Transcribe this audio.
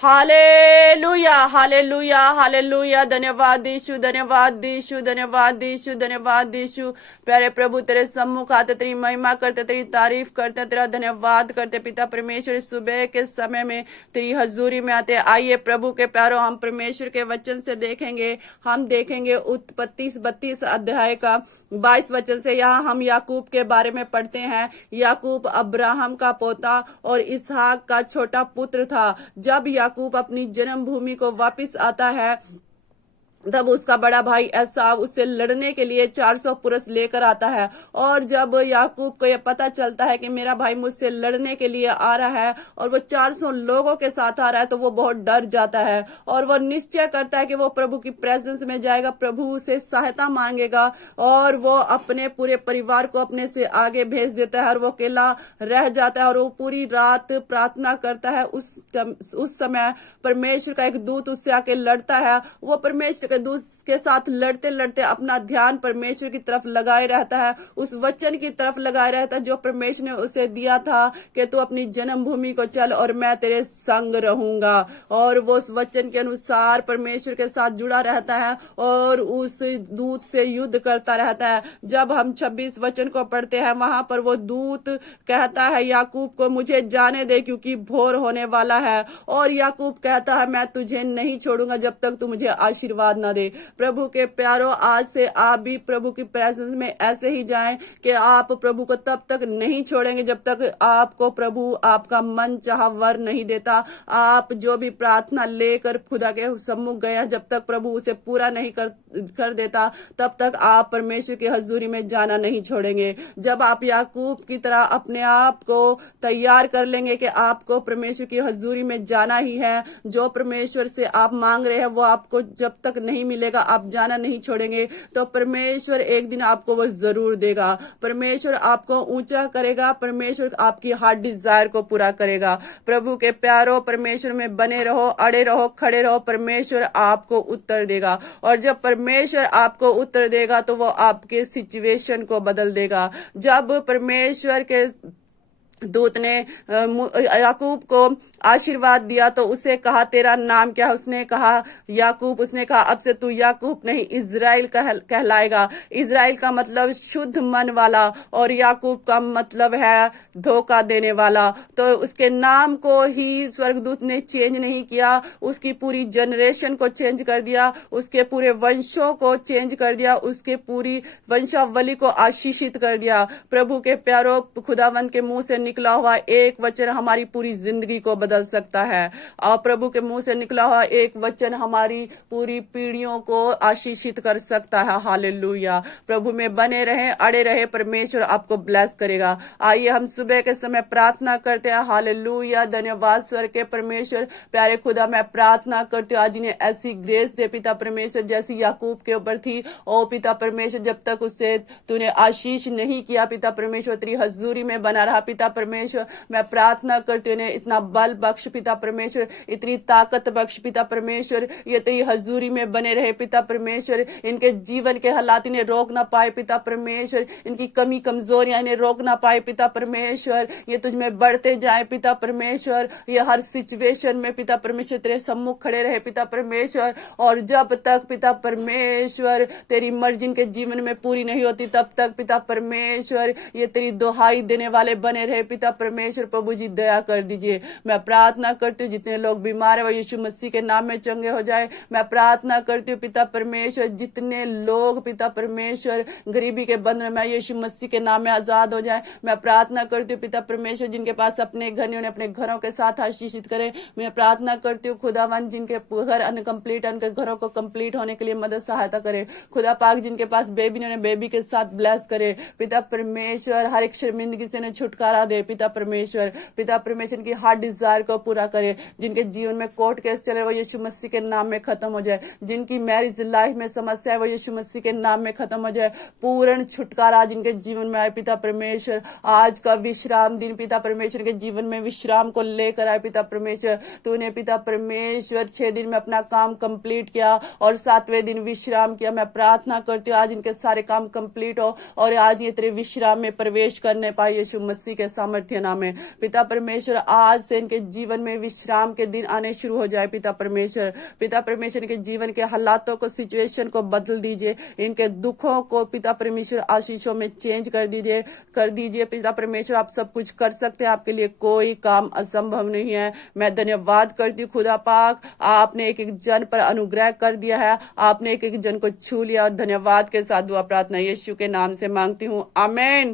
Hallelujah hallelujah hallelujah. धन्यवाद यीशु, धन्यवाद यीशु, धन्यवाद यीशु, धन्यवाद यीशु। प्यारे प्रभु तेरे सम्मुख आते तेरी महिमा करते, तेरी तारीफ करते, तेरा धन्यवाद करते पिता परमेश्वर। इस सुबह के समय में तेरी हजूरी में आते। आइए प्रभु के प्यारो, हम परमेश्वर के वचन से देखेंगे। हम देखेंगे उत्पत्ति 32 अध्याय का 22 वचन से। यहाँ हम याकूब के बारे में पढ़ते हैं। याकूब अब्राहम का पोता और इसहाक का छोटा पुत्र था। जब याकूब अपनी जन्मभूमि को वापस आता है, तब उसका बड़ा भाई एसाव उससे लड़ने के लिए 400 पुरुष लेकर आता है। और जब याकूब को यह पता चलता है कि मेरा भाई मुझसे लड़ने के लिए आ रहा है और वो 400 लोगों के साथ आ रहा है, तो वो बहुत डर जाता है और वो निश्चय करता है कि वो प्रभु की प्रेजेंस में जाएगा, प्रभु से सहायता मांगेगा और वो अपने पूरे परिवार को अपने से आगे भेज देता है और वो अकेला रह जाता है और वो पूरी रात प्रार्थना करता है। उस समय परमेश्वर का एक दूत उससे आके लड़ता है। वो परमेश्वर के दूत के साथ लड़ते लड़ते अपना ध्यान परमेश्वर की तरफ लगाए रहता है, उस वचन की तरफ लगाए रहता है जो परमेश्वर ने उसे दिया था कि तू अपनी जन्मभूमि को चल और मैं तेरे संग रहूंगा। और वो उस वचन के अनुसार परमेश्वर के साथ जुड़ा रहता है और उस दूत से युद्ध करता रहता है। जब हम 26 वचन को पढ़ते हैं, वहां पर वो दूत कहता है याकूब को, मुझे जाने दे क्योंकि भोर होने वाला है। और याकूब कहता है, मैं तुझे नहीं छोड़ूंगा जब तक तू मुझे आशीर्वाद ना दे। प्रभु के प्यारो, आज से आप भी प्रभु की प्रेजेंस में ऐसे ही जाएं कि आप प्रभु को तब तक नहीं छोड़ेंगे जब तक आपको प्रभु आपका मन चाहा वर नहीं देता। आप जो भी प्रार्थना लेकर खुदा के सम्मुख गए, जब तक प्रभु उसे पूरा नहीं कर देता, तब तक आप परमेश्वर की हजूरी में जाना नहीं छोड़ेंगे। जब आप याकूब की तरह अपने आप को तैयार कर लेंगे कि आपको परमेश्वर की हजूरी में जाना ही है, जो परमेश्वर से आप मांग रहे हैं वो आपको जब तक नहीं मिलेगा, आप जाना नहीं छोड़ेंगे, तो परमेश्वर एक दिन आपको वो जरूर देगा। परमेश्वर आपको ऊंचा करेगा, परमेश्वर आपकी हार्ट डिजायर को पूरा करेगा। प्रभु के प्यारो, परमेश्वर में बने रहो, अड़े रहो, खड़े रहो, परमेश्वर आपको उत्तर देगा। और जब परमेश्वर आपको उत्तर देगा तो वो आपके सिचुएशन को बदल देगा। जब परमेश्वर के दूत ने याकूब को आशीर्वाद दिया तो उसे कहा, तेरा नाम क्या? उसने कहा याकूब। उसने कहा, अब से तू याकूब नहीं इजराइल कहलाएगा। इजराइल का मतलब शुद्ध मन वाला और याकूब का मतलब है धोखा देने वाला। तो उसके नाम को ही स्वर्गदूत ने चेंज नहीं किया, उसकी पूरी जनरेशन को चेंज कर दिया, उसके पूरे वंशों को चेंज कर दिया, उसके पूरी वंशावली को आशीषित कर दिया। प्रभु के प्यारो, खुदावंत के मुंह से निकला हुआ एक वचन हमारी पूरी जिंदगी को बदल सकता है। और प्रभु के मुंह से निकला हुआ एक वचन हमारी पूरी पीढ़ियों को आशीषित कर सकता है। हालेलुया। प्रभु में बने रहे, अड़े रहे, परमेश्वर आपको ब्लेस करेगा। आइए हम सुबह के समय प्रार्थना करते हैं। हालेलुया। धन्यवाद स्वर्ग के परमेश्वर। प्यारे खुदा, मैं प्रार्थना करती हूँ आज इन्हें ऐसी ग्रेस दे पिता परमेश्वर जैसी याकूब के ऊपर थी। ओ पिता परमेश्वर, जब तक उससे तूने आशीष नहीं किया पिता परमेश्वर, तेरी हजूरी में बना रहा पिता परमेश्वर, मैं प्रार्थना करती हूँ इतना बल बख्श पिता परमेश्वर, इतनी ताकत बख्श पिता परमेश्वर, ये तेरी हजूरी में बने रहे पिता परमेश्वर। इनके जीवन के हालात इन्हें रोक ना पाए पिता परमेश्वर, इनकी कमी कमजोरियां इन्हें रोक ना पाए पिता परमेश्वर। ये तुझ में बढ़ते जाए पिता परमेश्वर। ये हर सिचुएशन में पिता परमेश्वर तेरे सम्मुख खड़े रहे पिता परमेश्वर। और जब तक पिता परमेश्वर तेरी मर्जी इनके जीवन में पूरी नहीं होती, तब तक पिता परमेश्वर ये तेरी दुहाई देने वाले बने रहे पिता परमेश्वर। प्रभु जी दया कर दीजिए। मैं प्रार्थना करती हूँ जितने लोग बीमार है वो यीशु मसीह के नाम में चंगे हो जाए। मैं प्रार्थना करती हूँ पिता परमेश्वर, जितने लोग पिता परमेश्वर गरीबी के बंधन में यीशु मसीह के नाम में आजाद हो जाए। मैं प्रार्थना करती हूँ पिता परमेश्वर, जिनके पास अपने घर नहीं उन्हें अपने घरों के साथ आशीषित करें। मैं प्रार्थना करती हूँ खुदावन, जिनके घर अनकम्प्लीट है उनके घरों को कंप्लीट होने के लिए मदद सहायता करे। खुदा पाक, जिनके पास बेबी नहीं उन्हें बेबी के साथ ब्लेस करे पिता परमेश्वर। हर एक शर्मिंदगी से उन्हें छुटकारा दे पिता परमेश्वर। पिता परमेश्वर की हार्ट डिजायर को पूरा करे। जिनके जीवन में कोर्ट केस चले वो यीशु मसीह के नाम में खत्म हो जाए। जिनकी मैरिज लाइफ में समस्या है वो यीशु मसीह के नाम में खत्म हो जाए। पूर्ण छुटकारा जिनके जीवन में आए पिता परमेश्वर। आज का विश्राम दिन पिता परमेश्वर के जीवन में विश्राम को लेकर आए पिता परमेश्वर। तूने पिता परमेश्वर 6 दिन में अपना काम कंप्लीट किया और 7वें दिन विश्राम किया। मैं प्रार्थना करती हूँ आज इनके सारे काम कंप्लीट हो और आज ये तेरे विश्राम में प्रवेश करने पाए यीशु मसीह के सामने। सामर्थ्य नाम है। पिता परमेश्वर, आज से इनके जीवन में विश्राम के दिन आने शुरू हो जाए। पिता परमेश्वर, इनके जीवन के हालातों को, सिचुएशन को बदल दीजिए। इनके दुखों को पिता परमेश्वर आशीषों में चेंज कर दीजिए। पिता परमेश्वर, आप सब कुछ कर सकते हैं, आपके लिए कोई काम असंभव नहीं है। मैं धन्यवाद करती हूँ खुदा पाक, आपने एक एक जन पर अनुग्रह कर दिया है, आपने एक एक जन को छू लिया। और धन्यवाद के साथ दुआ प्रार्थना यीशु के नाम से मांगती हूँ, आमीन।